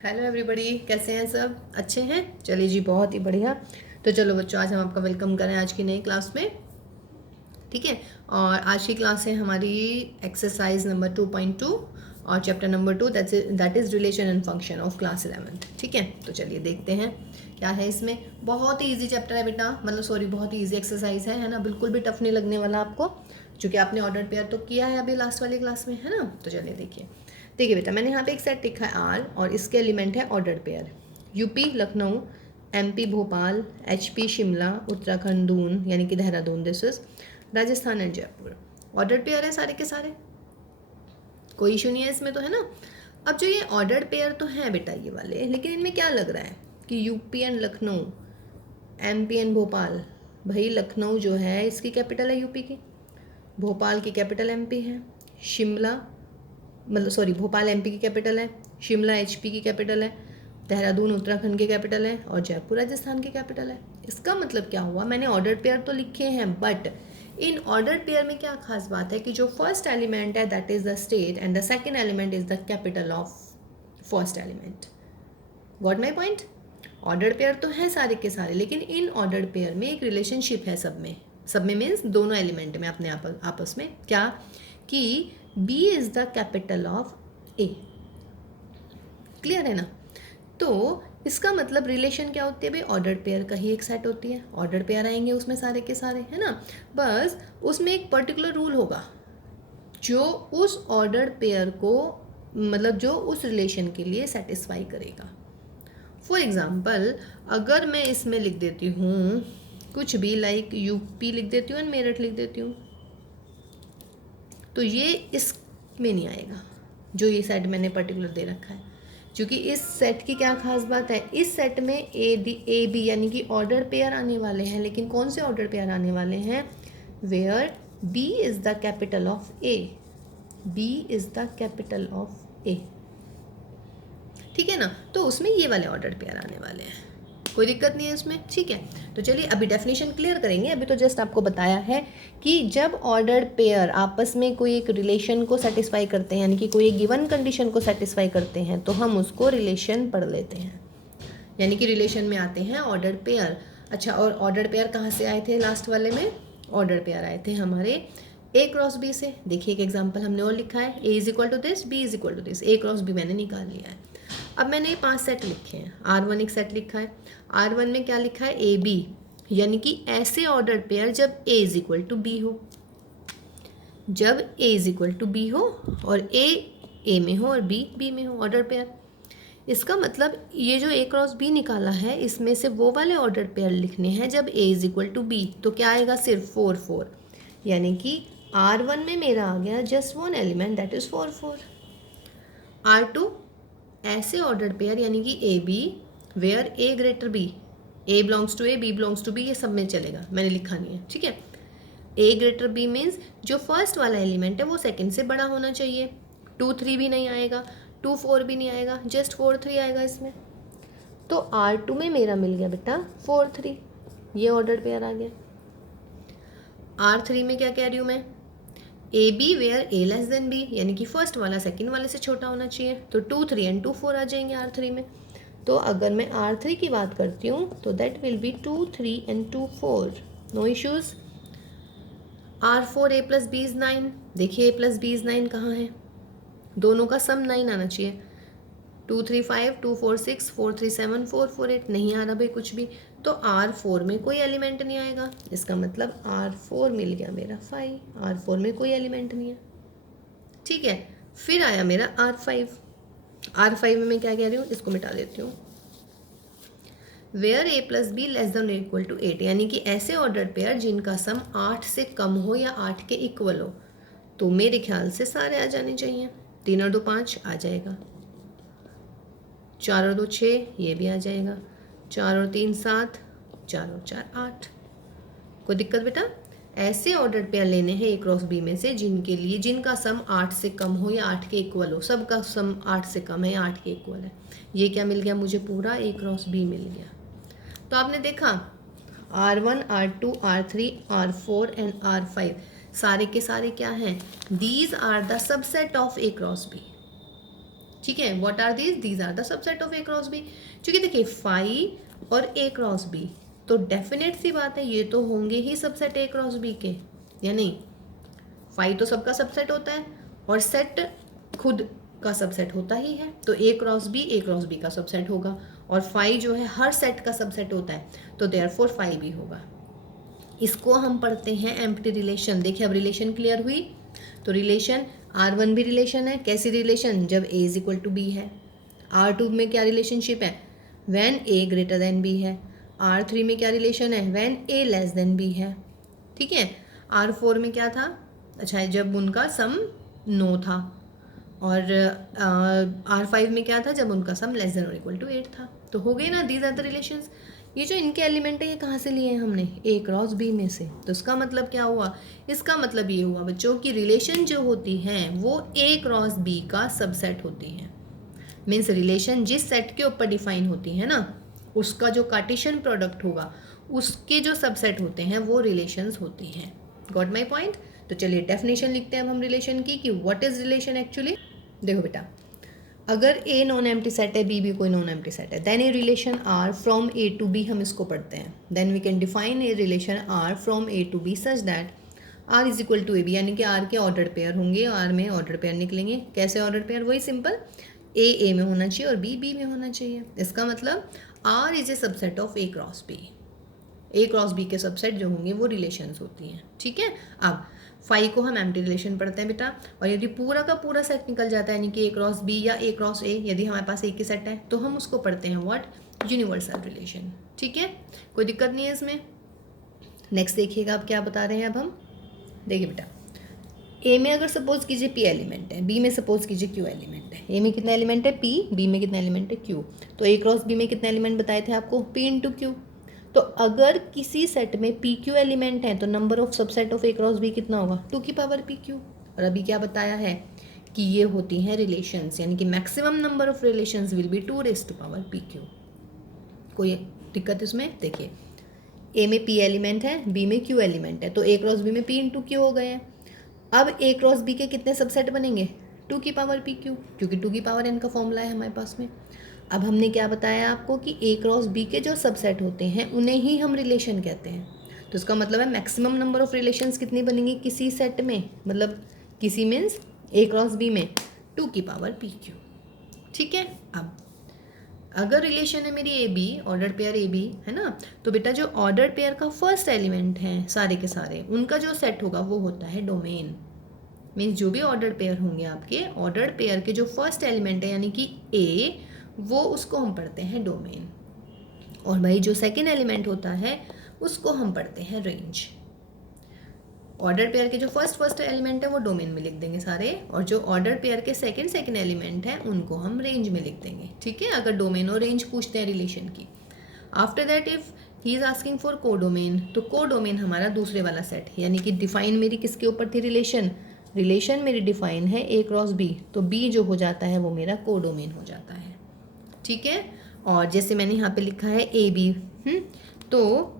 Hello everybody, कैसे हैं सब? अच्छे हैं? चलिए जी, बहुत ही बढ़िया। तो चलो बच्चों, आज हम आपका वेलकम करें आज की नई क्लास में। ठीक है। और आज की क्लास है हमारी एक्सरसाइज नंबर 2.2 और chapter number 2, that is relation and function of class 11th। ठीक है, तो चलिए देखते हैं क्या है इसमें। बहुत ही ईजी चैप्टर है बेटा, मतलब सॉरी, बहुत ही ईजी एक्सरसाइज है ना, बिल्कुल भी टफ नहीं लगने वाला आपको, क्योंकि आपने ऑर्डर पेयर तो किया है अभी लास्ट वाली क्लास में, है ना। तो चलिए देखिए बेटा, मैंने यहाँ पे एक सेट लिखा है आर और इसके एलिमेंट है order pair. UP Lucknow, MP Bhopal, HP Shimla, Uttarakhand Doon यानी कि Dehradun, this is Rajasthan and Jaipur. Order pair है सारे के सारे, कोई इशू नहीं है इसमें, तो है ना। अब जो ये ऑर्डर पेयर तो है बेटा ये वाले, लेकिन इनमें क्या लग रहा है कि UP and Lucknow, MP and Bhopal. भाई लखनऊ जो है इसकी कैपिटल है यूपी की, भोपाल की कैपिटल एमपी है, शिमला मतलब सॉरी भोपाल एमपी की कैपिटल है, शिमला एचपी की कैपिटल है, देहरादून उत्तराखंड की कैपिटल है और जयपुर राजस्थान की कैपिटल है। इसका मतलब क्या हुआ, मैंने ऑर्डर पेयर तो लिखे हैं, बट इन ऑर्डर पेयर में क्या खास बात है कि जो फर्स्ट एलिमेंट है that is the state and the second element is the capital of first element. Got my point. Order pair तो है सारे के सारे, लेकिन इन ऑर्डर पेयर में एक रिलेशनशिप है सब में मीन्स दोनों एलिमेंट में अपने आपस में, क्या कि B is the capital of A। Clear है ना। तो इसका मतलब रिलेशन क्या होती है भाई, ऑर्डर पेयर का ही एक सेट होती है, ऑर्डर पेयर आएंगे उसमें सारे के सारे, है ना। बस उसमें एक पर्टिकुलर रूल होगा जो उस ऑर्डर पेयर को मतलब जो उस रिलेशन के लिए सेटिस्फाई करेगा। फॉर एग्जाम्पल, अगर मैं इसमें लिख देती हूँ कुछ भी, लाइक यूपी लिख देती हूँ एंड मेरठ लिख देती हूँ, तो ये इसमें नहीं आएगा जो ये सेट मैंने पर्टिकुलर दे रखा है। क्योंकि इस सेट की क्या खास बात है, इस सेट में ए बी यानी कि ऑर्डर पेयर आने वाले हैं, लेकिन कौन से ऑर्डर पेयर आने वाले हैं, where B is the capital of A, B is the capital of A. ठीक है ना, तो उसमें ये वाले ऑर्डर पेयर आने वाले हैं, कोई दिक्कत नहीं है इसमें। ठीक है, तो चलिए अभी डेफिनेशन क्लियर करेंगे। अभी तो जस्ट आपको बताया है कि जब ऑर्डर पेयर आपस में कोई एक रिलेशन को सेटिस्फाई करते हैं, यानी कि कोई गिवन कंडीशन को सेटिस्फाई करते हैं, तो हम उसको रिलेशन पढ़ लेते हैं, यानी कि रिलेशन में आते हैं ऑर्डर पेयर। अच्छा, और ऑर्डर पेयर कहाँ से आए थे लास्ट वाले में, ऑर्डर पेयर आए थे हमारे ए क्रॉस बी से। देखिए एक एग्जाम्पल हमने और लिखा है, A is equal to this, B is equal to this, A cross B मैंने निकाल लिया है। अब मैंने ये 5 सेट लिखे हैं, R1 एक सेट लिखा है, R1 में क्या लिखा है, ए बी, यानी कि ऐसे ऑर्डर पेयर जब A is equal to B हो, जब A is equal to B हो और A में हो और B में हो, ऑर्डर पेयर। इसका मतलब ये जो A क्रॉस B निकाला है, इसमें से वो वाले ऑर्डर पेयर लिखने हैं जब A is equal to B, तो क्या आएगा, सिर्फ 4 4, यानी कि R1 में मेरा आ गया just one element that is 4 4। R2 ऐसे ऑर्डर पेयर यानी कि A B where A greater B, A belongs to A, B belongs to B, ये सब में चलेगा, मैंने लिखा नहीं है। ठीक है, ए ग्रेटर बी मीन्स जो फर्स्ट वाला एलिमेंट है वो सेकंड से बड़ा होना चाहिए। 2 3 भी नहीं आएगा, 2 4 भी नहीं आएगा, जस्ट 4 3 आएगा इसमें। तो R2 में मेरा मिल गया बेटा 4 3, ये ऑर्डर पेयर आ गया। R3 में क्या कह रही हूँ मैं, A B where A less than B, यानी कि फर्स्ट वाला सेकंड वाले से छोटा होना चाहिए, तो 2 3 एंड 2 4 आ जाएंगे R3 में। तो अगर मैं R3 की बात करती हूँ तो that will be 2 3 and 2 4, no issues. R4 A plus B is 9, देखिए ए प्लस बी इज 9 कहाँ है, दोनों का सम 9 आना चाहिए। 2 3 5, 2 4 6, 4 3 7, 4 4 8, नहीं आ रहा भाई कुछ भी, तो R4 में कोई एलिमेंट नहीं आएगा। इसका मतलब R4 मिल गया मेरा 5, R4 में कोई एलिमेंट नहीं है। ठीक है, फिर आया मेरा R5, R5 में मैं क्या कह रही हूँ, इसको मिटा देती हूँ, where A plus B less than equal to 8, यानी कि ऐसे ऑर्डर पेयर जिनका सम 8 से कम हो या 8 के इक्वल हो, तो मेरे ख्याल से सारे आ जाने चाहिए। 3 और 2 5 आ जाएगा, 4 और 2 6, ये भी आ जाएगा, 4 और 3 7, 4 और 4 8, कोई दिक्कत बेटा। ऐसे ऑर्डर पेयर लेने हैं ए क्रॉस बी में से जिनके लिए जिनका सम 8 से कम हो या 8 के इक्वल हो, सबका सम 8 से कम है या 8 के इक्वल है। ये क्या मिल गया मुझे, पूरा ए क्रॉस बी मिल गया। तो आपने देखा R1 R2 R3 R4 and R5 सारे के सारे क्या हैं, these are the subset of A cross B. ठीक है, what are these are the subset of A cross B. क्योंकि देखिए फाई और ए क्रॉस बी तो डेफिनेट सी बात है ये तो होंगे ही सबसेट ए क्रॉस बी के, या नहीं? फाई तो सबका सबसेट होता है और सेट खुद का सबसेट होता ही है, तो ए क्रॉस बी का सबसेट होगा, और फाई जो है हर सेट का सबसेट होता है, तो देयरफॉर फाई भी होगा। इसको हम पढ़ते हैं एम्प्टी रिलेशन। देखिए अब रिलेशन क्लियर हुई। तो रिलेशन R1 भी रिलेशन है। कैसी रिलेशन? जब A is equal to B है। R2 में क्या रिलेशनशिप है? When A greater than B है। R3 में क्या रिलेशन है? When A less than B है। ठीक है। R4 में क्या था? अच्छा, जब उनका सम 9 था। और R5 में क्या था? जब उनका सम लेस देन और इक्वल टू 8 था। तो हो गई ना, दीज आर द रिलेशंस। ये जो इनके एलिमेंट है ये कहाँ से लिए हैं हमने? A क्रॉस B में से। तो इसका मतलब क्या हुआ? इसका मतलब ये हुआ बच्चों की रिलेशन जो होती हैं वो A क्रॉस B का सबसेट होती हैं। मीन्स रिलेशन जिस सेट के ऊपर डिफाइन होती है ना, उसका जो कार्टेशियन प्रोडक्ट होगा उसके जो सबसेट होते हैं वो रिलेशंस होती हैं। Got my point? तो चलिए डेफिनेशन लिखते हैं अब हम रिलेशन की कि व्हाट इज रिलेशन एक्चुअली। देखो बेटा, अगर ए नॉन एम्प्टी सेट है, बी भी कोई नॉन एम्प्टी सेट है, then a relation R from A to B, हम इसको पढ़ते हैं। Then we can define a relation R from A to B such that R is equal to A B, यानी कि R के order pair होंगे, R में order pair निकलेंगे। कैसे ऑर्डर पेयर? वही सिंपल, ए में होना चाहिए और बी में होना चाहिए। इसका मतलब R is a subset of A cross B. A cross B के सबसेट जो होंगे वो रिलेशंस होती हैं। ठीक है। अब फाई को हम एम्प्टी रिलेशन पढ़ते हैं बेटा, और यदि पूरा का पूरा सेट निकल जाता है, यानी कि ए क्रॉस बी या ए क्रॉस ए, यदि हमारे पास एक ही सेट है तो हम उसको पढ़ते हैं व्हाट? Universal relation. ठीक है, कोई दिक्कत नहीं है इसमें। नेक्स्ट देखिएगा अब क्या बता रहे हैं। अब हम देखिए बेटा, ए में अगर सपोज कीजिए पी एलिमेंट है, बी में सपोज कीजिए क्यू एलिमेंट है। ए में कितना एलिमेंट है? पी। बी में कितना एलिमेंट है? क्यू। तो ए क्रॉस बी में कितना एलिमेंट बताए थे आपको? P into Q. तो अगर किसी सेट में पी क्यू एलिमेंट है तो number of subset of A cross B कितना होगा? 2 की पावर पी क्यू। और अभी क्या बताया है कि ये होती हैं रिलेशंस, यानी कि maximum number of relations will be 2 raise to power P Q. कोई दिक्कत इसमें? देखिए, ए में पी एलिमेंट है, बी में क्यू एलिमेंट है, तो ए क्रॉस बी में पी इंटू क्यू हो गए हैं। अब ए क्रॉस बी के कितने सबसेट बनेंगे? 2 की पावर पी क्यू, क्योंकि 2 की पावर एन का फॉर्मूला है हमारे पास में। अब हमने क्या बताया आपको कि ए क्रॉस बी के जो सबसेट होते हैं उन्हें ही हम रिलेशन कहते हैं। तो इसका मतलब है मैक्सिमम नंबर ऑफ रिलेशंस कितनी बनेंगी किसी सेट में, मतलब किसी मीन्स ए क्रॉस बी में 2 की पावर पी क्यू। ठीक है। अब अगर रिलेशन है मेरी A B, order pair A B है ना, तो बेटा जो ऑर्डर पेयर का फर्स्ट एलिमेंट है सारे के सारे, उनका जो सेट होगा वो होता है डोमेन। मीन्स जो भी ऑर्डर पेयर होंगे आपके, ऑर्डर पेयर के जो फर्स्ट एलिमेंट है यानी कि ए, वो उसको हम पढ़ते हैं डोमेन। और भाई जो सेकेंड एलिमेंट होता है उसको हम पढ़ते हैं रेंज। ऑर्डर पेयर के जो फर्स्ट एलिमेंट है वो डोमेन में लिख देंगे सारे, और जो ऑर्डर पेयर के सेकेंड एलिमेंट है उनको हम रेंज में लिख देंगे। ठीक है, अगर डोमेन और रेंज पूछते हैं रिलेशन की। After that if he is asking for को डोमेन, तो को डोमेन हमारा दूसरे वाला सेट, यानी कि डिफाइन मेरी किसके ऊपर थी? रिलेशन मेरी डिफाइन है ए क्रॉस बी, तो बी जो हो जाता है वो मेरा को डोमेन हो जाता है। ठीक है। और जैसे मैंने यहाँ पे लिखा है ए बी, तो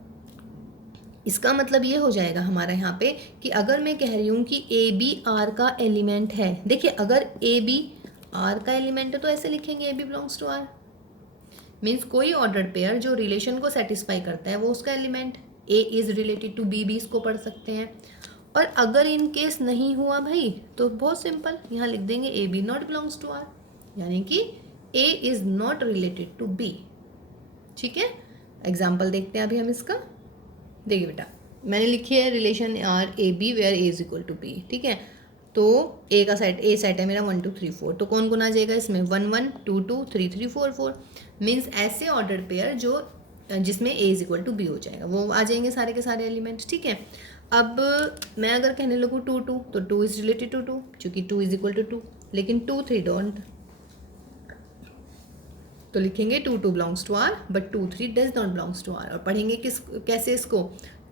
इसका मतलब ये हो जाएगा हमारा यहाँ पे कि अगर मैं कह रही हूँ कि ए बी आर का एलिमेंट है, देखिए अगर ए बी आर का एलिमेंट है तो ऐसे लिखेंगे A B belongs to R. Means कोई ऑर्डर पेयर जो रिलेशन को सेटिस्फाई करता है वो उसका element, A is related to B, इसको पढ़ सकते हैं। और अगर इन केस नहीं हुआ भाई तो बहुत सिंपल, यहाँ लिख देंगे A B not belongs to R, यानी कि A is not related to B. ठीक है। एग्जाम्पल देखते हैं अभी हम इसका। देखिए बेटा, मैंने लिखी है relation R A B where A is equal to B. ठीक है, तो ए का सेट, ए सेट है मेरा 1 2 3 4, तो कौन कौन आ जाएगा इसमें? 1 1 2 2 3 3 4 4। मीन्स ऐसे ऑर्डर पेयर जो जिसमें ए इज इक्वल टू बी हो जाएगा, वो आ जाएंगे सारे के सारे एलिमेंट। ठीक है। अब मैं अगर कहने लगूँ 2 2, तो 2 इज रिलेटेड टू 2, क्योंकि 2 इज इक्वल टू 2, लेकिन 2 3 डोंट, तो लिखेंगे 2 2 belongs to R but 2 3 does not belongs to R. और पढ़ेंगे कैसे इसको?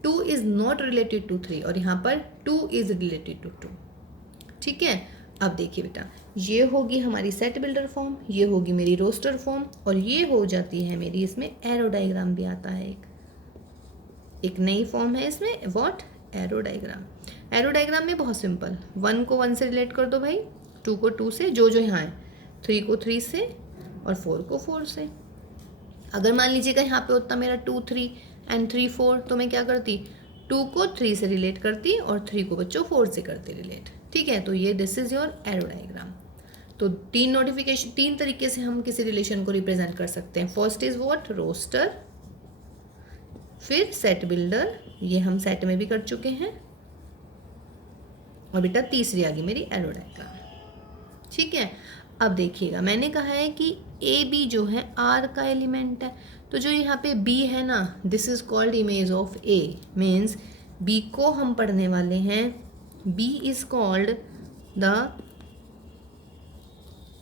2 इज नॉट रिलेटेड टू 3 और यहाँ पर 2 इज रिलेटेड टू 2। ठीक है। अब देखिए बेटा, ये होगी हमारी सेट बिल्डर फॉर्म, ये होगी मेरी रोस्टर फॉर्म, और ये हो जाती है मेरी, इसमें एरो डायग्राम भी आता है, एक नई फॉर्म है इसमें, what? Arrow diagram. Arrow diagram में बहुत सिंपल, 1 को 1 से रिलेट कर दो भाई, 2 को 2 से, जो जो यहाँ है 3 को 3 से और 4 को 4 से। अगर मान लीजिएगा यहाँ पे होता मेरा 2 3 एंड 3 4, तो मैं क्या करती, 2 को 3 से रिलेट करती और 3 को बच्चों 4 से करती रिलेट। ठीक है, तो ये this is your arrow diagram. तो 3 तरीके से हम किसी रिलेशन को रिप्रेजेंट कर सकते हैं। फर्स्ट इज व्हाट, रोस्टर, फिर सेट बिल्डर, ये हम सेट में भी कर चुके हैं, और बेटा तीसरी आ गई मेरी एरो डायग्राम। ठीक है, अब देखिएगा मैंने कहा है कि ए बी जो है आर का एलिमेंट है, तो जो यहाँ पे बी है ना, this is called image of A, means B को हम पढ़ने वाले हैं। B is called the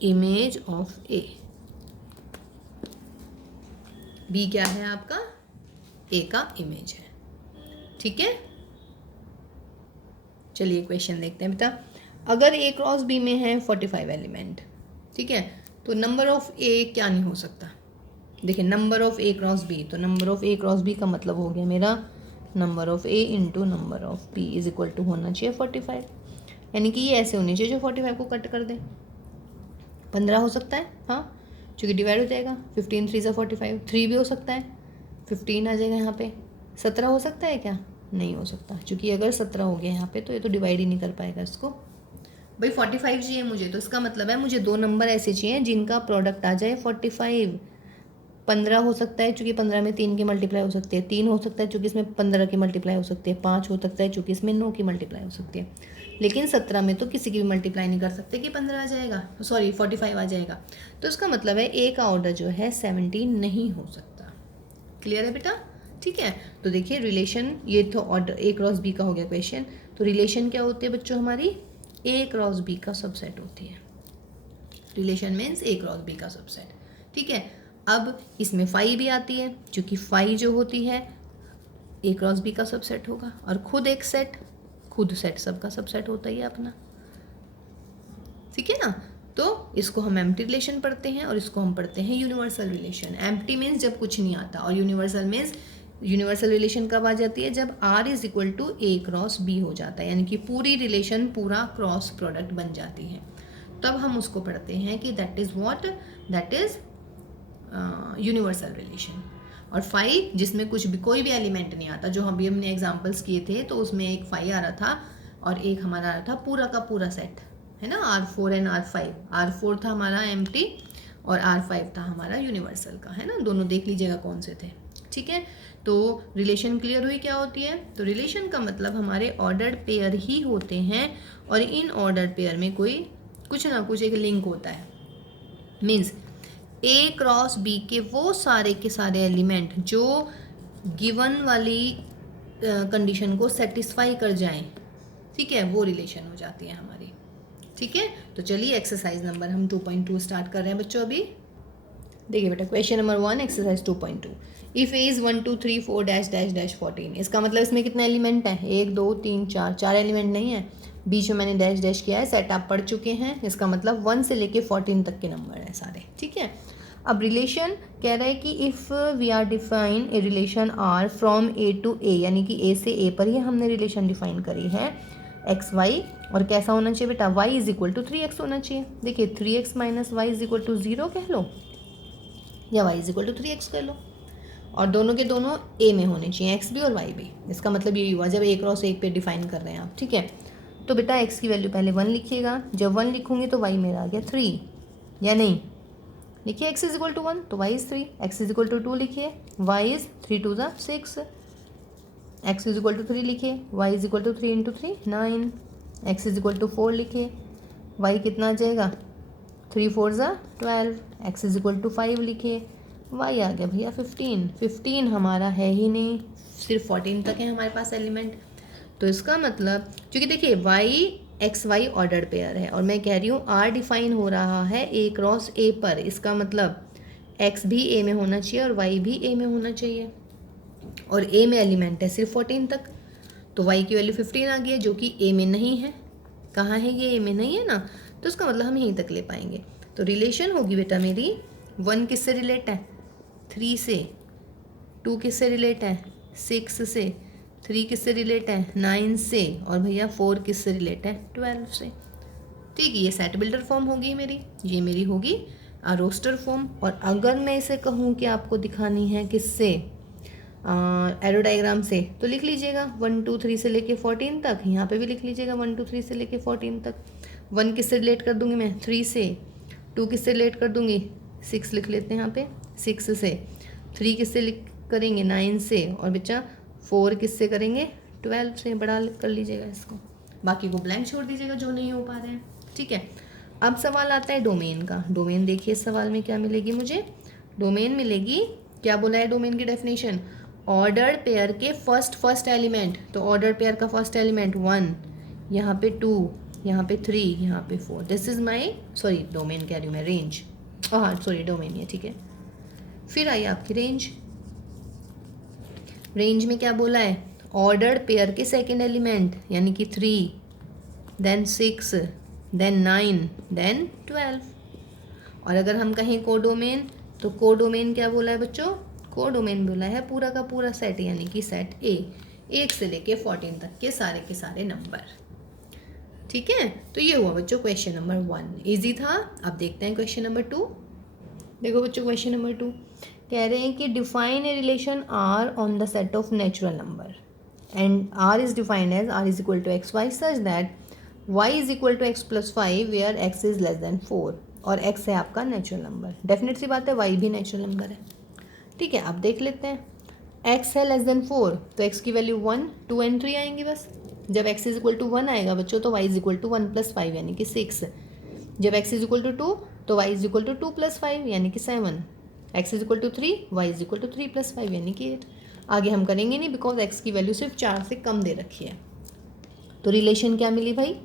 image of A. B क्या है आपका, ए का इमेज है। ठीक है, चलिए क्वेश्चन देखते हैं बेटा। अगर ए क्रॉस बी में है 45 एलिमेंट, ठीक है, तो नंबर ऑफ ए क्या नहीं हो सकता। देखिए number of A cross B, तो number of A cross B का मतलब हो गया मेरा number of A into number of B is equal to होना चाहिए 45। यानी कि ये ऐसे होनी चाहिए जो 45 को कट कर दे। 15 हो सकता है, हाँ, चूँकि डिवाइड हो जाएगा। 15 3 से 45, 3 भी हो सकता है, 15 आ जाएगा यहाँ पे। 17 हो सकता है क्या, नहीं हो सकता, क्योंकि अगर 17 हो गया यहाँ पे तो ये तो डिवाइड ही नहीं कर पाएगा इसको। भाई 45 चाहिए मुझे, तो इसका मतलब है मुझे 2 नंबर ऐसे चाहिए जिनका प्रोडक्ट आ जाए 45। 15 हो सकता है चूँकि 15 में 3 की मल्टीप्लाई हो सकती है, 3 हो सकता है चूँकि इसमें 15 की मल्टीप्लाई हो सकती है, 5 हो सकता है चूँकि इसमें 9 की मल्टीप्लाई हो सकती है, लेकिन 17 में तो किसी की भी मल्टीप्लाई नहीं कर सकते कि 15 आ जाएगा, सॉरी 45 आ जाएगा। तो इसका मतलब है ए का ऑर्डर जो है 17 नहीं हो सकता। क्लियर है बेटा, ठीक है। तो देखिए रिलेशन, ये तो ऑर्डर ए क्रॉस बी का हो गया क्वेश्चन। तो रिलेशन क्या होती है बच्चों, हमारी ए क्रॉस बी का सबसेट होती है। रिलेशन मीन्स ए क्रॉस बी का सबसेट। ठीक है, अब इसमें फाई भी आती है, क्योंकि फाई जो होती है ए क्रॉस बी का सबसेट होगा, और खुद एक सेट, खुद सेट सबका सबसेट होता ही है अपना। ठीक है ना, तो इसको हम एम्प्टी रिलेशन पढ़ते हैं और इसको हम पढ़ते हैं यूनिवर्सल रिलेशन। एम्प्टी मीन्स जब कुछ नहीं आता, और यूनिवर्सल मीन्स, यूनिवर्सल रिलेशन कब आ जाती है, जब R is equal to A cross B हो जाता है, यानी कि पूरी रिलेशन पूरा क्रॉस प्रोडक्ट बन जाती है। तब हम उसको पढ़ते हैं कि that is what, that is universal relation. और फाई जिसमें कुछ भी कोई भी एलिमेंट नहीं आता, जो अभी हमने एग्जांपल्स किए थे, तो उसमें एक फाई आ रहा था और एक हमारा आ रहा था पूरा का पूरा सेट, है ना, R4 एंड R5। R4 था हमारा एम्प्टी और R5 था हमारा यूनिवर्सल का, है ना, दोनों देख लीजिएगा कौन से थे। ठीक है, तो रिलेशन क्लियर हुई क्या होती है। तो रिलेशन का मतलब हमारे ऑर्डर्ड पेयर ही होते हैं, और इन ऑर्डर्ड पेयर में कोई कुछ ना कुछ एक लिंक होता है। मीन्स ए क्रॉस बी के वो सारे के सारे एलिमेंट जो गिवन वाली कंडीशन को सेटिस्फाई कर जाएं, ठीक है, वो रिलेशन हो जाती है हमारी। ठीक है, तो चलिए एक्सरसाइज नंबर हम 2.2 स्टार्ट कर रहे हैं बच्चों। अभी देखिए बेटा, question number 1 exercise 2.2। If A is 1 2 3 4 dash dash dash 14, इसका मतलब इसमें कितने एलिमेंट हैं, 1 2 3 4, 4 एलिमेंट नहीं है, बीच में मैंने डैश डैश किया है, सेट आप पढ़ चुके हैं। इसका मतलब 1 से लेके 14 तक के नंबर हैं सारे। ठीक है, अब रिलेशन कह रहा है कि if we are define a relation R from A to A, यानी कि ए से ए पर ही हमने रिलेशन डिफाइन करी है, एक्स वाई, और कैसा होना चाहिए बेटा, y is equal to 3x होना चाहिए। देखिए 3x minus y is equal to 0 कह लो, या y is equal to 3x कह लो, और दोनों के दोनों a में होने चाहिए, x भी और y भी। इसका मतलब ये हुआ जब a क्रॉस 1 पे डिफाइन कर रहे हैं आप। ठीक है, तो बेटा x की वैल्यू पहले 1 लिखिएगा, जब 1 लिखूंगी तो y मेरा आ गया 3, या नहीं, लिखिए x इज इक्वल टू 1 तो y is 3, x is equal to 2 लिखिए, y is 3 2 6, x is equal to 3 लिखिए, y is equal to 3 into 3 9, x is equal to 4 लिखिए, y कितना आ जाएगा 3 4 12, x इज इक्वल टू 5 लिखिए, y आ गया भैया 15। 15 हमारा है ही नहीं, सिर्फ 14 तक है हमारे पास एलिमेंट। तो इसका मतलब, क्योंकि देखिए y x y ordered pair है, और मैं कह रही हूँ r डिफाइन हो रहा है a क्रॉस a पर, इसका मतलब x भी a में होना चाहिए और y भी a में होना चाहिए, और a में एलिमेंट है सिर्फ 14 तक, तो y की वैल्यू 15 आ गई है, जो कि a में नहीं है। कहाँ है ये, a में नहीं है ना, तो इसका मतलब हम यहीं तक ले पाएंगे। तो रिलेशन होगी बेटा मेरी, 1 किससे रिलेट है, 3 से, 2 किससे रिलेट है, 6 से, 3 किससे रिलेट है, 9 से, और भैया 4 किससे रिलेट है, 12 से। ठीक है, ये सेट बिल्डर फॉर्म होगी मेरी, ये मेरी होगी रोस्टर फॉर्म। और अगर मैं इसे कहूँ कि आपको दिखानी है किससे, एरो डायग्राम से, तो लिख लीजिएगा 1 2 3 से लेके 14 तक, यहाँ पे भी लिख लीजिएगा 1 2 3 से लेके 14 तक। 1 किससे रिलेट कर दूंगी मैं, 3 से। 2 किससे रिलेट कर दूंगी, 6 लिख लेते हैं यहाँ पे, 6 से। 3 किससे करेंगे, 9 से। और बच्चा 4 किससे करेंगे, 12 से। बड़ा कर लीजिएगा इसको, बाकी को ब्लैंक छोड़ दीजिएगा जो नहीं हो पा रहे हैं। ठीक है, अब सवाल आता है डोमेन का। डोमेन देखिए इस सवाल में क्या मिलेगी मुझे, डोमेन मिलेगी, क्या बोला है डोमेन की डेफिनेशन, ऑर्डर्ड पेयर के फर्स्ट एलिमेंट। तो ऑर्डर्ड पेयर का फर्स्ट एलिमेंट 1, यहाँ पे 2, यहाँ पे 3, यहाँ पे 4। This is my, sorry domain कह रही हूँ मैं, रेंज। हाँ सॉरी डोमेन है, ठीक है। फिर आई आपकी रेंज। रेंज में क्या बोला है, ऑर्डर्ड पेयर के सेकेंड एलिमेंट, यानी कि 3, देन 6, देन 9, देन 12। और अगर हम कहें कोडोमेन, तो कोडोमेन क्या बोला है बच्चों, कोडोमेन बोला है पूरा का पूरा सेट, यानी कि सेट ए, 1 से लेके 14 तक के सारे नंबर। ठीक है, तो ये हुआ बच्चों क्वेश्चन नंबर 1, इजी था। अब देखते हैं क्वेश्चन नंबर 2। देखो बच्चों क्वेश्चन नंबर 2 कह रहे हैं कि define a relation R on the set of natural number and R is defined as R is equal to x y such that y is equal to x plus 5 where x is less than 4, और x है आपका natural number. Definite सी बात है y भी natural number है। ठीक है, अब देख लेते हैं। x है लेस देन 4, तो x की वैल्यू 1 2 एंड 3 आएंगी बस। जब x इज इक्वल टू 1 आएगा बच्चों, तो y is equal to 1 plus 5 यानी कि 6। जब x इज इक्वल टू 2, तो y is equal to 2 plus 5 यानी कि 7। x is equal to 3, y is equal to 3 plus 5 यानी कि 8। आगे हम करेंगे नहीं, बिकॉज x की वैल्यू सिर्फ 4 से कम दे रखी है। तो रिलेशन क्या मिली भाई,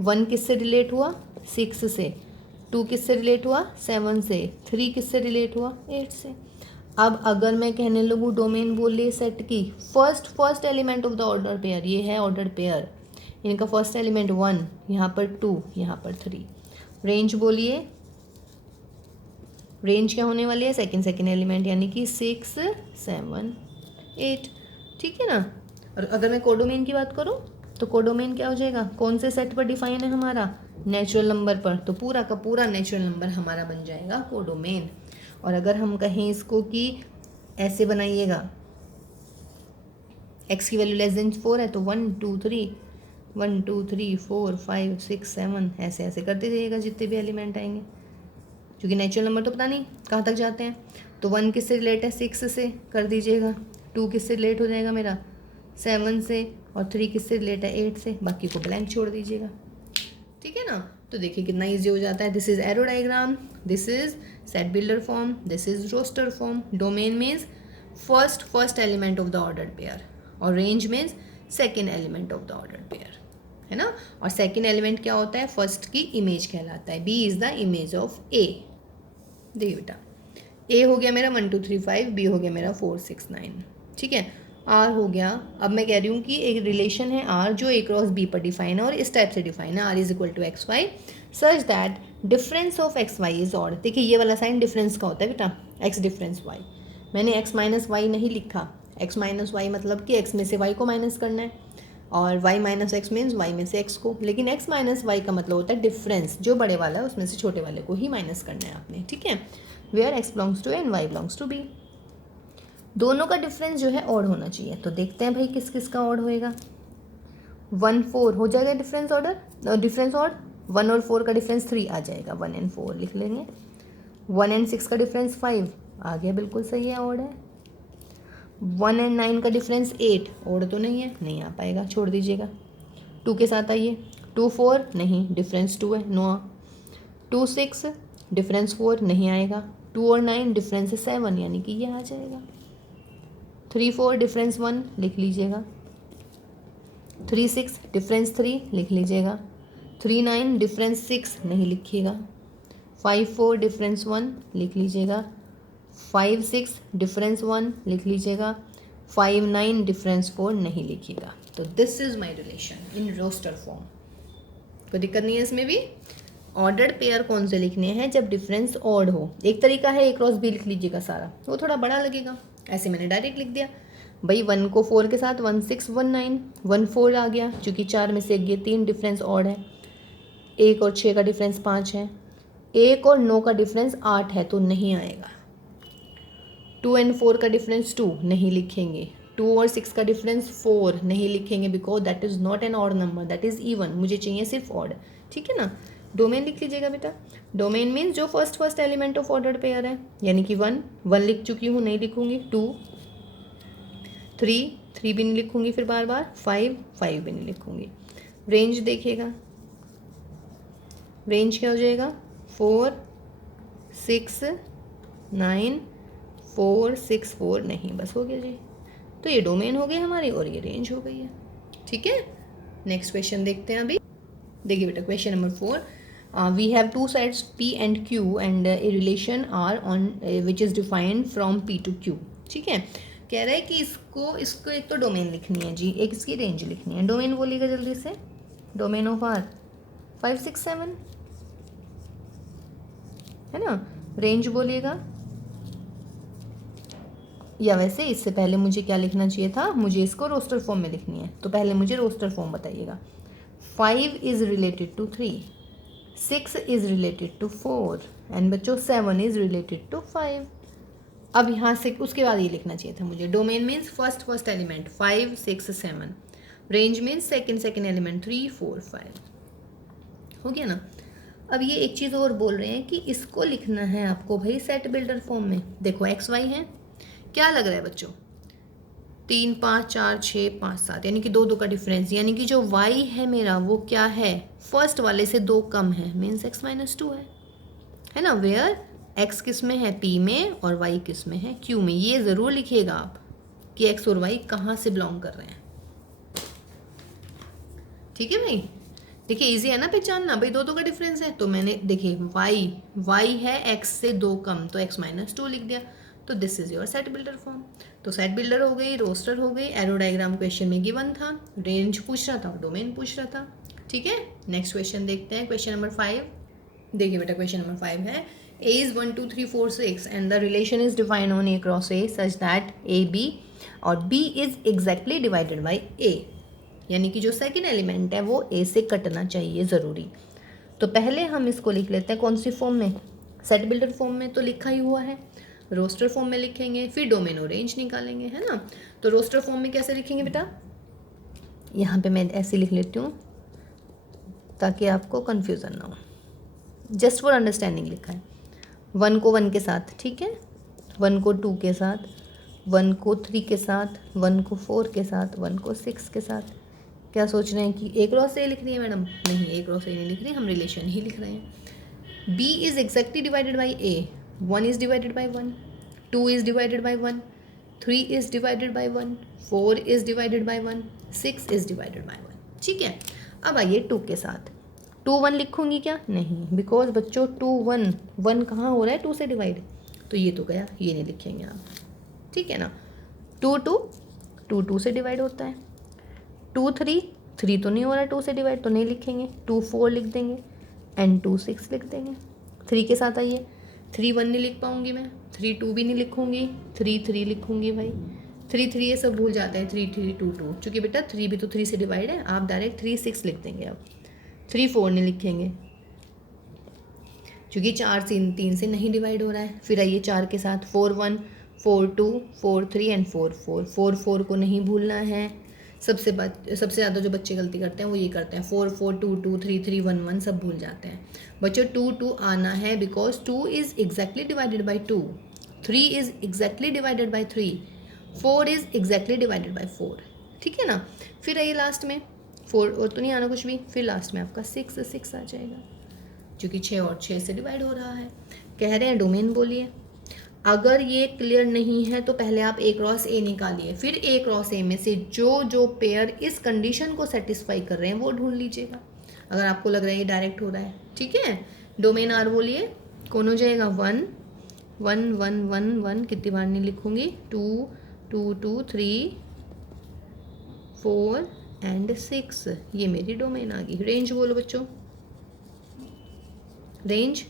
1 किससे रिलेट हुआ, 6 से। 2 किससे रिलेट हुआ, 7 से। 3 किससे रिलेट हुआ, 8 से। अब अगर मैं कहने लगूँ डोमेन बोलिए सेट की first element of the order pair, ये है ऑर्डर पेयर, इनका फर्स्ट एलिमेंट 1, यहाँ पर 2, यहाँ पर 3। रेंज बोलिए, रेंज क्या होने वाली है, सेकेंड एलिमेंट, यानी कि 6 7 8। ठीक है ना। और अगर मैं कोडोमेन की बात करूँ, तो कोडोमेन क्या हो जाएगा, कौन से सेट पर डिफाइन है हमारा, नेचुरल नंबर पर, तो पूरा का पूरा नेचुरल नंबर हमारा बन जाएगा कोडोमेन। और अगर हम कहें इसको कि ऐसे बनाइएगा, x की वैल्यू लेस देन 4 है, तो 1 2 3 1 2 3 4 5 6 7 ऐसे ऐसे करते जाइएगा जितने भी एलिमेंट आएंगे, क्योंकि नेचुरल नंबर तो पता नहीं कहाँ तक जाते हैं। तो 1 किससे रिलेट है, 6 से कर दीजिएगा। 2 किससे रिलेट हो जाएगा मेरा, 7 से। और 3 किससे रिलेट है, 8 से। बाकी को ब्लैंक छोड़ दीजिएगा। ठीक है ना। तो देखिए कितना इजी हो जाता है। This is arrow diagram, this is set builder form, this is roster form. Domain means first element of the ordered pair, और range means second element of the ordered pair, है ना। और सेकेंड एलिमेंट क्या होता है, first की image कहलाता है। B is the image of A. देखिए बेटा, ए हो गया मेरा 1 2 3 5, बी हो गया मेरा 4 6 9। ठीक है, आर हो गया। अब मैं कह रही हूँ कि एक रिलेशन है आर जो ए क्रॉस बी पर डिफाइन है, और इस टाइप से डिफाइन है, R is equal to x y such that difference of x y is odd. देखिए ये वाला साइन डिफरेंस का होता है बेटा, एक्स डिफरेंस वाई। मैंने एक्स माइनस वाई नहीं लिखा, एक्स माइनस वाई मतलब कि एक्स में से वाई को माइनस करना है, और y minus x means y में से एक्स को। लेकिन एक्स माइनस वाई का मतलब होता है डिफरेंस, जो बड़े वाला है उसमें से छोटे वाले को ही माइनस करना है आपने। ठीक है, where x belongs to A and y belongs to B. दोनों का डिफरेंस जो है ऑड होना चाहिए। तो देखते हैं भाई किस किस का ऑड होएगा। 1 4 हो जाएगा डिफरेंस ऑर्डर, डिफरेंस ऑड। 1 और 4 का डिफरेंस 3 आ जाएगा, 1 एंड 4 लिख लेंगे। 1 एंड 6 का डिफरेंस 5 आ गया, बिल्कुल सही है, ऑड है। 1 एंड 9 का डिफरेंस 8, ऑड तो नहीं है, नहीं आ पाएगा, छोड़ दीजिएगा। 2 के साथ आइए, 2 4 नहीं, डिफरेंस 2 है, नो। 2 6 डिफरेंस 4 नहीं आएगा। 2 और 9 डिफरेंस 7 यानी कि ये आ जाएगा। 3 4 डिफरेंस 1 लिख लीजिएगा। 3 6 डिफरेंस 3 लिख लीजिएगा। 3 9 डिफरेंस 6 नहीं लिखिएगा। 5 4 डिफरेंस 1 लिख लीजिएगा। 5 6 डिफरेंस 1 लिख लीजिएगा। 5 9 डिफरेंस 4 नहीं लिखिएगा। तो this is my relation in roster form. कोई दिक्कत नहीं है इसमें भी। ऑर्डर्ड पेयर कौन से लिखने हैं, जब डिफरेंस ऑड हो। एक तरीका है ए क्रॉस बी लिख लीजिएगा सारा, वो थोड़ा बड़ा लगेगा, ऐसे मैंने डायरेक्ट लिख दिया भाई। 1 को 4 के साथ 1 6 1 9, 1 4 आ गया, चूँकि 4 में से एक ये 3 डिफरेंस ऑड है। 1 और 6 का डिफरेंस 5 है, 1 और 9 का डिफरेंस 8 है तो नहीं आएगा। 2 एंड 4 का डिफरेंस 2 नहीं लिखेंगे। 2 और 6 का डिफरेंस 4 नहीं लिखेंगे because that is not an odd number, that is even, मुझे चाहिए सिर्फ ऑड। ठीक है ना। डोमेन लिख लीजिएगा बेटा। डोमेन मीन्स जो first element of ordered pair है, यानी कि 1 लिख चुकी हूँ, नहीं लिखूंगी। 2 3 भी नहीं लिखूंगी फिर बार बार। 5 भी नहीं लिखूंगी। रेंज देखिएगा, रेंज क्या हो जाएगा? 4 6 9 4 6 4 नहीं, बस हो गया जी। तो ये डोमेन हो गई हमारी और ये रेंज हो गई है। ठीक है, नेक्स्ट क्वेश्चन देखते हैं अभी। देखिए बेटा, question number 4, we have two sides P and Q and a relation R on which is defined from P to Q। ठीक है, कह रहा है कि इसको एक तो डोमेन लिखनी है जी, एक इसकी रेंज लिखनी है। डोमेन बोलिएगा जल्दी से। डोमेन ऑफ आर 5 6 7 है ना। रेंज बोलिएगा, या वैसे इससे पहले मुझे क्या लिखना चाहिए था, मुझे इसको रोस्टर फॉर्म में लिखनी है, तो पहले मुझे रोस्टर फॉर्म बताइएगा। 5 is related to 3, 6 is related to 4 and बच्चों 7 इज़ रिलेटेड टू 5। अब यहाँ से उसके बाद ये लिखना चाहिए था मुझे। Domain means first element 5 6 7, range means second element 3 4 5। हो गया ना। अब ये एक चीज़ और बोल रहे हैं कि इसको लिखना है आपको भाई सेट बिल्डर फॉर्म में। देखो एक्स वाई है, क्या लग रहा है बच्चों? 3 5 4 6 5 7, यानी कि 2 2 का डिफरेंस, यानी कि जो y है मेरा वो क्या है, फर्स्ट वाले से 2 कम है, मीन्स x माइनस 2 है ना। वेयर x किस में है, p में, और y किस में है, q में। ये ज़रूर लिखिएगा आप कि x और y कहाँ से बिलोंग कर रहे हैं। ठीक है भाई, देखिए इजी है ना पहचानना भाई, 2 2 का डिफरेंस है तो मैंने देखिए y है x से 2 कम तो x माइनस 2 लिख दिया। तो this is your set builder form. तो सेट बिल्डर हो गई, रोस्टर हो गई, एरो डायग्राम क्वेश्चन में गिवन था, रेंज पूछ रहा था, डोमेन पूछ रहा था। ठीक है, नेक्स्ट क्वेश्चन देखते हैं, क्वेश्चन नंबर 5। देखिए बेटा, क्वेश्चन नंबर 5 है a is 1 2 3 4 6 and the relation is defined on a cross a such that a b और b is exactly divided by a, यानी कि जो सेकेंड एलिमेंट है वो a से कटना चाहिए ज़रूरी। तो पहले हम इसको लिख लेते हैं कौन सी फॉर्म में, सेट बिल्डर फॉर्म में तो लिखा ही हुआ है, रोस्टर फॉर्म में लिखेंगे, फिर डोमेन और रेंज निकालेंगे, है ना। तो रोस्टर फॉर्म में कैसे लिखेंगे बेटा, यहाँ पे मैं ऐसे लिख लेती हूँ ताकि आपको कन्फ्यूज़न ना हो, जस्ट फॉर अंडरस्टैंडिंग लिखा है। 1 को 1 के साथ, ठीक है, 1 को 2 के साथ, 1 को 3 के साथ, 1 को 4 के साथ, 1 को 6 के साथ। क्या सोच रहे हैं कि एक रो से लिख रही है मैडम? नहीं, एक रो से नहीं लिख रही, हम रिलेशन ही लिख रहे हैं। b is exactly divided by a, 1 is divided by 1, 2 is divided by 1, 3 is divided by 1, 4 is divided by 1, 6 is divided by 1। ठीक है, अब आइए 2 के साथ। 2 1 लिखूंगी क्या? नहीं, बिकॉज बच्चों 2 1 1 कहाँ हो रहा है 2 से डिवाइड, तो ये तो गया, ये नहीं लिखेंगे आप। ठीक है ना। 2 2 2 से डिवाइड होता है। 2 3 3 तो नहीं हो रहा है 2 से डिवाइड, तो नहीं लिखेंगे। 2 4 लिख देंगे एंड 2 6 लिख देंगे। 3 के साथ आइए, 3 1 नहीं लिख पाऊंगी मैं, 3 2 भी नहीं लिखूंगी, 3 3 लिखूंगी भाई। 3 3 ये सब भूल जाते हैं, 3 3 2 2, चूँकि बेटा 3 भी तो 3 से डिवाइड है, आप डायरेक्ट 3 6 लिख देंगे। अब 3 4 नहीं लिखेंगे क्योंकि 4 3 से नहीं डिवाइड हो रहा है। फिर आइए 4 के साथ, 4 1 4 2 4 3 एंड 4 4 4 4 को नहीं भूलना है। सबसे ज़्यादा जो बच्चे गलती करते हैं वो ये करते हैं, 4 4 2 2 3 3 1 1 सब भूल जाते हैं। बच्चों 2 2 आना है because 2 is exactly divided by 2, 3 is exactly divided by 3, 4 is exactly divided by 4। ठीक है ना। फिर आइए लास्ट में 4 और तो नहीं आना कुछ भी, फिर लास्ट में आपका 6 6 आ जाएगा क्योंकि 6 और 6 से डिवाइड हो रहा है। कह रहे हैं डोमेन बोलिए। अगर ये क्लियर नहीं है तो पहले आप A क्रॉस A निकालिए, फिर A क्रॉस A में से जो पेयर इस कंडीशन को सेटिस्फाई कर रहे हैं वो ढूंढ लीजिएगा, अगर आपको लग रहा है ये डायरेक्ट हो रहा है। ठीक है, डोमेन R बोलिए, कौन हो जाएगा? 1 1 1 1 1, कितनी बार नहीं लिखूंगी, 2 2 2 3 4 एंड 6, ये मेरी डोमेन आ गई। रेंज बोलो बच्चों, रेंज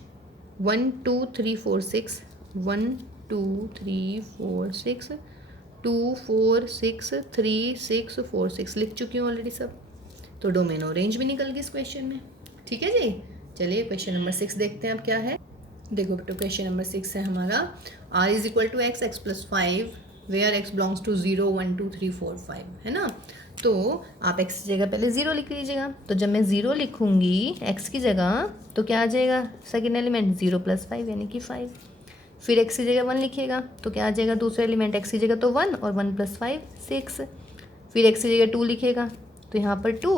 1 2 3 4 6, 1 2 3 4 6, 2 4 6 3 6 4 6 लिख चुकी हूँ ऑलरेडी सब। तो डोमेन और रेंज भी निकल गई इस क्वेश्चन में। ठीक है जी। चलिए क्वेश्चन नंबर 6 देखते हैं अब क्या है। देखो बेटा क्वेश्चन नंबर 6 है हमारा r is equal to x x plus 5 where x belongs to 0 1 2 3 4 5 है ना। तो आप x की जगह पहले 0 लिख लीजिएगा। तो जब मैं 0 लिखूंगी x की जगह तो क्या आ जाएगा सेकेंड एलिमेंट 0 प्लस 5 यानी कि 5। फिर x की जगह 1 लिखिएगा तो क्या आ जाएगा दूसरा एलिमेंट x की जगह तो 1 और 1 प्लस 5 6। फिर x की जगह 2 लिखिएगा तो यहाँ पर 2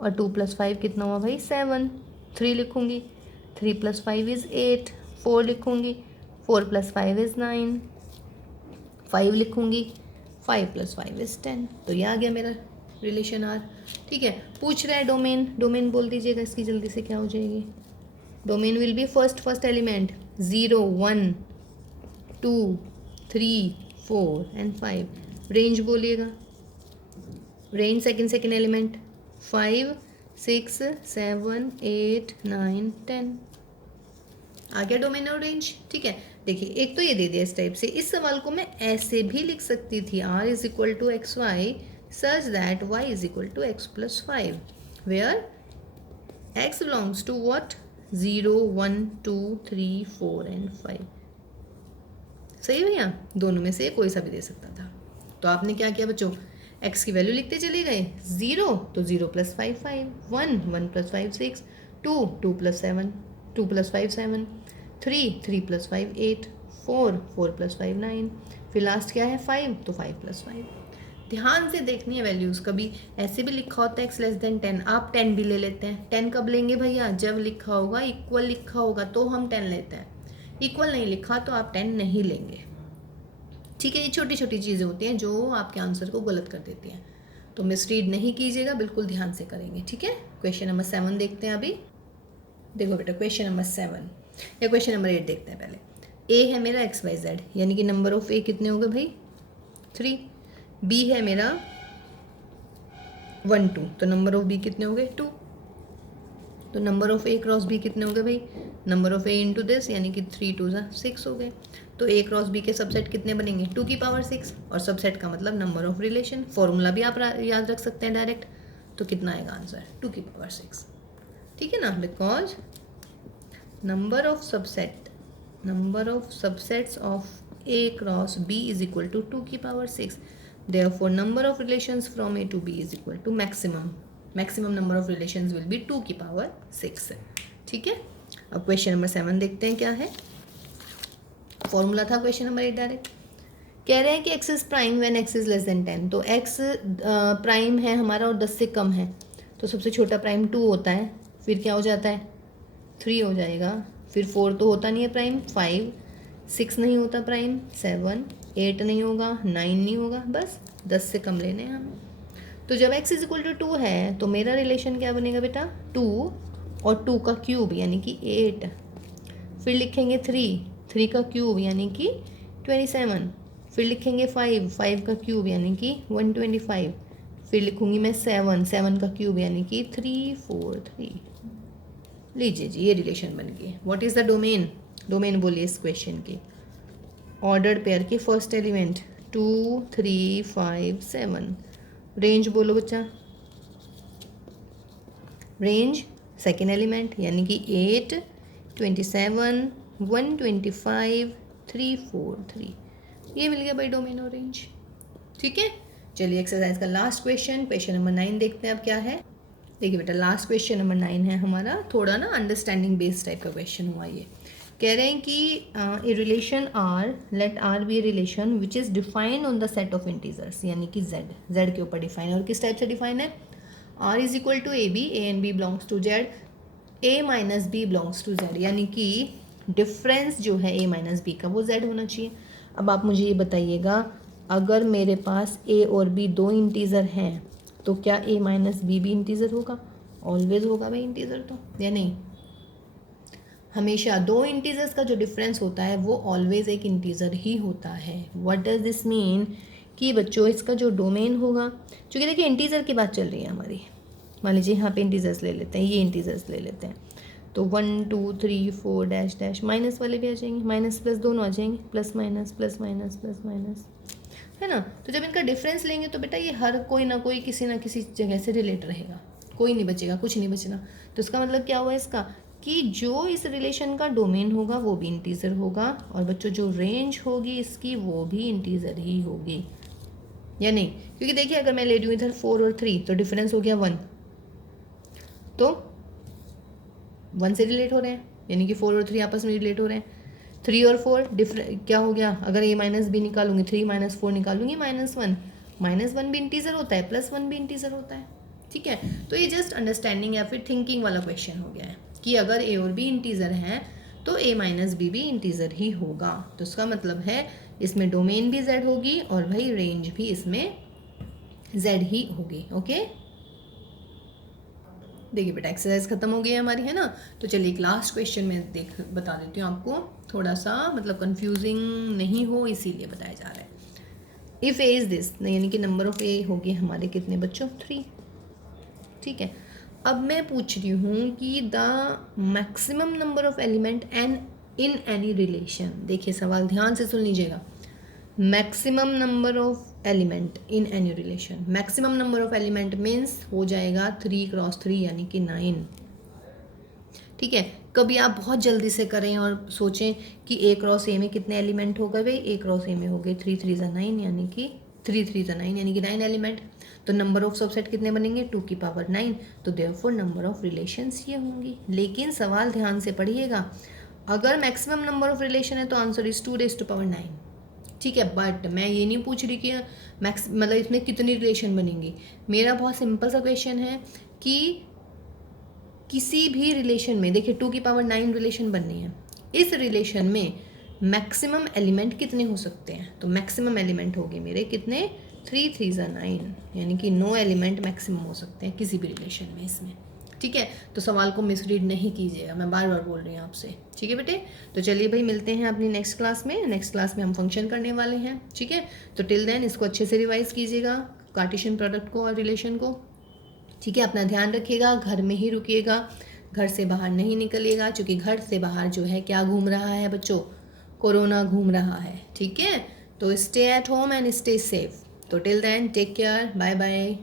और 2 प्लस 5 कितना हुआ भाई 7। 3 लिखूंगी 3 प्लस 5 इज़ 8। 4 लिखूंगी 4 प्लस 5 इज़ 9। 5 लिखूंगी 5 प्लस 5 इज़ 10। तो ये आ गया मेरा रिलेशन आर। ठीक है, पूछ रहा है डोमेन। डोमेन बोल दीजिएगा इसकी जल्दी से क्या हो जाएगी। Domain will be first element 0 1 2 3 4 and 5। Range बोलिएगा, रेंज सेकेंड एलिमेंट 5 6 7 8 9 10। आ गया डोमेन और रेंज। ठीक है, देखिए एक तो ये दे दिया इस टाइप से। इस सवाल को मैं ऐसे भी लिख सकती थी r is equal to x y such that y is equal to x plus 5 where x belongs to what 0 1 2 3 4 and 5। सही भैया, दोनों में से कोई सा भी दे सकता था। तो आपने क्या किया बच्चों, x की वैल्यू लिखते चले गए। 0 तो 0 plus 5 5, 1 1 plus 5 6, 2 2 plus 7 2 plus 5 7, 3 3 plus 5 8, 4 4 plus 5 9, फिर लास्ट क्या है 5 तो 5 प्लस 5। ध्यान से देखनी है वैल्यूज़। कभी ऐसे भी लिखा होता है एक्स लेस देन 10, आप 10 भी ले लेते हैं। 10 कब लेंगे भैया, जब लिखा होगा इक्वल लिखा होगा तो हम 10 लेते हैं। इक्वल नहीं लिखा तो आप 10 नहीं लेंगे। ठीक है, ये छोटी छोटी चीज़ें होती हैं जो आपके आंसर को गलत कर देती हैं। तो मिसरीड नहीं कीजिएगा, बिल्कुल ध्यान से करेंगे। ठीक है, क्वेश्चन नंबर 7 देखते हैं अभी। देखो बेटा क्वेश्चन नंबर 7 या क्वेश्चन नंबर 8 देखते हैं पहले। ए है मेरा एक्स वाई जेड यानी कि नंबर ऑफ ए कितने हो गए भाई 3। बी है मेरा 1 2 तो नंबर ऑफ बी कितने हो गए 2। तो number of A cross B कितने हो गए भाई, number of A into this यानी कि 3 2 6 हो गए। तो ए क्रॉस बी के सबसेट कितने बनेंगे 2 की पावर 6 और सबसेट का मतलब नंबर ऑफ रिलेशन। फॉर्मूला भी आप याद रख सकते हैं डायरेक्ट। तो कितना आएगा आंसर 2 की पावर 6। ठीक है ना, because number of subsets of A cross B is equal to 2 की power 6। Therefore number of relations from A to B is equal to maximum number of relations will be 2 की power 6। ठीक है, अब question number 7 देखते हैं क्या है। Formula था क्वेश्चन नंबर 8 डायरेक्ट। कह रहे हैं कि x is prime when x is less then 10। तो x प्राइम है हमारा और 10 से कम है तो सबसे छोटा प्राइम 2 होता है। फिर क्या हो जाता है 3 हो जाएगा। फिर 4 तो होता नहीं है प्राइम, 5 6 नहीं होता प्राइम, 7 8 नहीं होगा, 9 नहीं होगा, बस 10 से कम लेने हैं हमें। तो जब x इज इक्वल टू 2 है तो मेरा रिलेशन क्या बनेगा बेटा 2 और 2 का क्यूब यानी कि 8। फिर लिखेंगे 3 का क्यूब यानी कि 27। फिर लिखेंगे 5 का क्यूब यानी कि 125। फिर लिखूंगी मैं 7 का क्यूब यानी कि 343। लीजिए जी, ये रिलेशन बन गई। What is the domain, domain बोलिए इस क्वेश्चन की। ऑर्डर्ड पेयर के फर्स्ट एलिमेंट 2 3 5 7। रेंज बोलो बच्चा, रेंज सेकेंड एलिमेंट यानी कि 8 27 125 343। ये मिल गया भाई डोमेन और रेंज। ठीक है, चलिए एक्सरसाइज का लास्ट क्वेश्चन नंबर 9 देखते हैं अब क्या है। देखिए बेटा लास्ट क्वेश्चन नंबर 9 है हमारा, थोड़ा ना अंडरस्टैंडिंग बेस्ड टाइप का क्वेश्चन हुआ ये। कह रहे हैं कि A relation R, let R be a relation which is defined on the set of integers यानी कि जेड के ऊपर डिफाइन। और किस टाइप से डिफाइन है, R is equal to A B, A and B belongs to Z, A minus B belongs to Z यानी कि डिफरेंस जो है ए माइनस बी का वो जेड होना चाहिए। अब आप मुझे ये बताइएगा, अगर मेरे पास ए और बी दो इंटीजर हैं तो क्या ए माइनस बी भी इंटीजर होगा? ऑलवेज होगा भाई इंटीजर तो, या नहीं? हमेशा दो इंटीजर्स का जो डिफरेंस होता है वो ऑलवेज एक इंटीजर ही होता है। व्हाट डज दिस मीन कि बच्चों इसका जो डोमेन होगा, चूँकि देखिए इंटीजर की बात चल रही है हमारी, मान लीजिए यहाँ पे इंटीजर्स ले लेते हैं, ये इंटीजर्स ले लेते हैं तो 1 2 3 4 डैश डैश, माइनस वाले भी आ जाएंगे, माइनस प्लस दोनों आ जाएंगे, plus minus plus minus plus minus, है ना। तो जब इनका डिफरेंस लेंगे तो बेटा ये हर कोई ना कोई किसी ना किसी जगह से रिलेट रहेगा, कोई नहीं बचेगा, कुछ नहीं बचना। तो इसका मतलब क्या हुआ इसका कि जो इस रिलेशन का डोमेन होगा वो भी इंटीजर होगा, और बच्चों जो रेंज होगी इसकी वो भी इंटीजर ही होगी, या नहीं? क्योंकि देखिए अगर मैं ले रही हूँ इधर 4 और 3 तो डिफरेंस हो गया 1, तो 1 से रिलेट हो रहे हैं, यानी कि 4 और 3 आपस में रिलेट हो रहे हैं। 3 और 4 डिफरेंट क्या हो गया, अगर a माइनस बी निकालूंगी, 3 माइनस 4 निकालूंगी -1, -1 भी इंटीजर होता है, +1 भी इंटीजर होता है, ठीक है। तो ये जस्ट अंडरस्टैंडिंग या फिर थिंकिंग वाला क्वेश्चन हो गया है कि अगर a और b इंटीजर हैं तो a माइनस बी भी इंटीजर ही होगा। तो इसका मतलब है इसमें डोमेन भी z होगी और भाई रेंज भी इसमें z ही होगी। ओके, देखिए बेटा एक्सरसाइज खत्म हो गई है हमारी, है ना। तो चलिए एक लास्ट क्वेश्चन में बता देती हूँ आपको, थोड़ा सा मतलब कंफ्यूजिंग नहीं हो इसीलिए बताया जा रहा है। इफ़ ए इज़ दिस, यानी कि नंबर ऑफ ए हो गए हमारे कितने बच्चों, 3, ठीक है। अब मैं पूछ रही हूँ कि the maximum number of element n in any relation. देखिए सवाल ध्यान से सुन लीजिएगा, maximum number of element in any relation, maximum number of element means हो जाएगा 3 क्रॉस 3 यानी कि 9, ठीक है। कभी आप बहुत जल्दी से करें और सोचें कि ए क्रॉस ए में कितने एलिमेंट हो गए, भाई ए क्रॉस ए में हो गए 3 3 ज़ा 9 यानी कि 3 3 ज़ा 9 यानी कि 9 एलिमेंट। तो नंबर ऑफ सबसेट कितने बनेंगे, 2 की पावर 9, तो देयरफॉर नंबर ऑफ रिलेशंस ये होंगी। लेकिन सवाल ध्यान से पढ़िएगा, अगर मैक्सिमम नंबर ऑफ रिलेशन है तो answer is 2 raise to power 9, ठीक है। बट मैं ये नहीं पूछ रही कि मतलब इसमें कितनी रिलेशन बनेंगी। मेरा बहुत सिंपल सा क्वेश्चन है कि किसी भी रिलेशन में, देखिए 2 की पावर 9 रिलेशन बननी है, इस रिलेशन में मैक्सिमम एलिमेंट कितने हो सकते हैं, तो मैक्सिमम एलिमेंट होंगे मेरे कितने, 3 3 ज़ा 9, यानी कि 9 एलिमेंट मैक्सिमम हो सकते हैं किसी भी रिलेशन में इसमें, ठीक है। तो सवाल को मिसरीड नहीं कीजिएगा, मैं बार बार बोल रही हूँ आपसे, ठीक है बेटे। तो चलिए भाई मिलते हैं अपनी नेक्स्ट क्लास में, नेक्स्ट क्लास में हम फंक्शन करने वाले हैं, ठीक है। तो टिल देन इसको अच्छे से रिवाइज कीजिएगा, कार्टेशियन प्रोडक्ट को और रिलेशन को, ठीक है। अपना ध्यान रखिएगा, घर में ही रुकिएगा, घर से बाहर नहीं निकलिएगा, क्योंकि घर से बाहर जो है क्या घूम रहा है बच्चों, कोरोना घूम रहा है, ठीक है। तो stay at home and stay safe. तो till then take care, bye bye.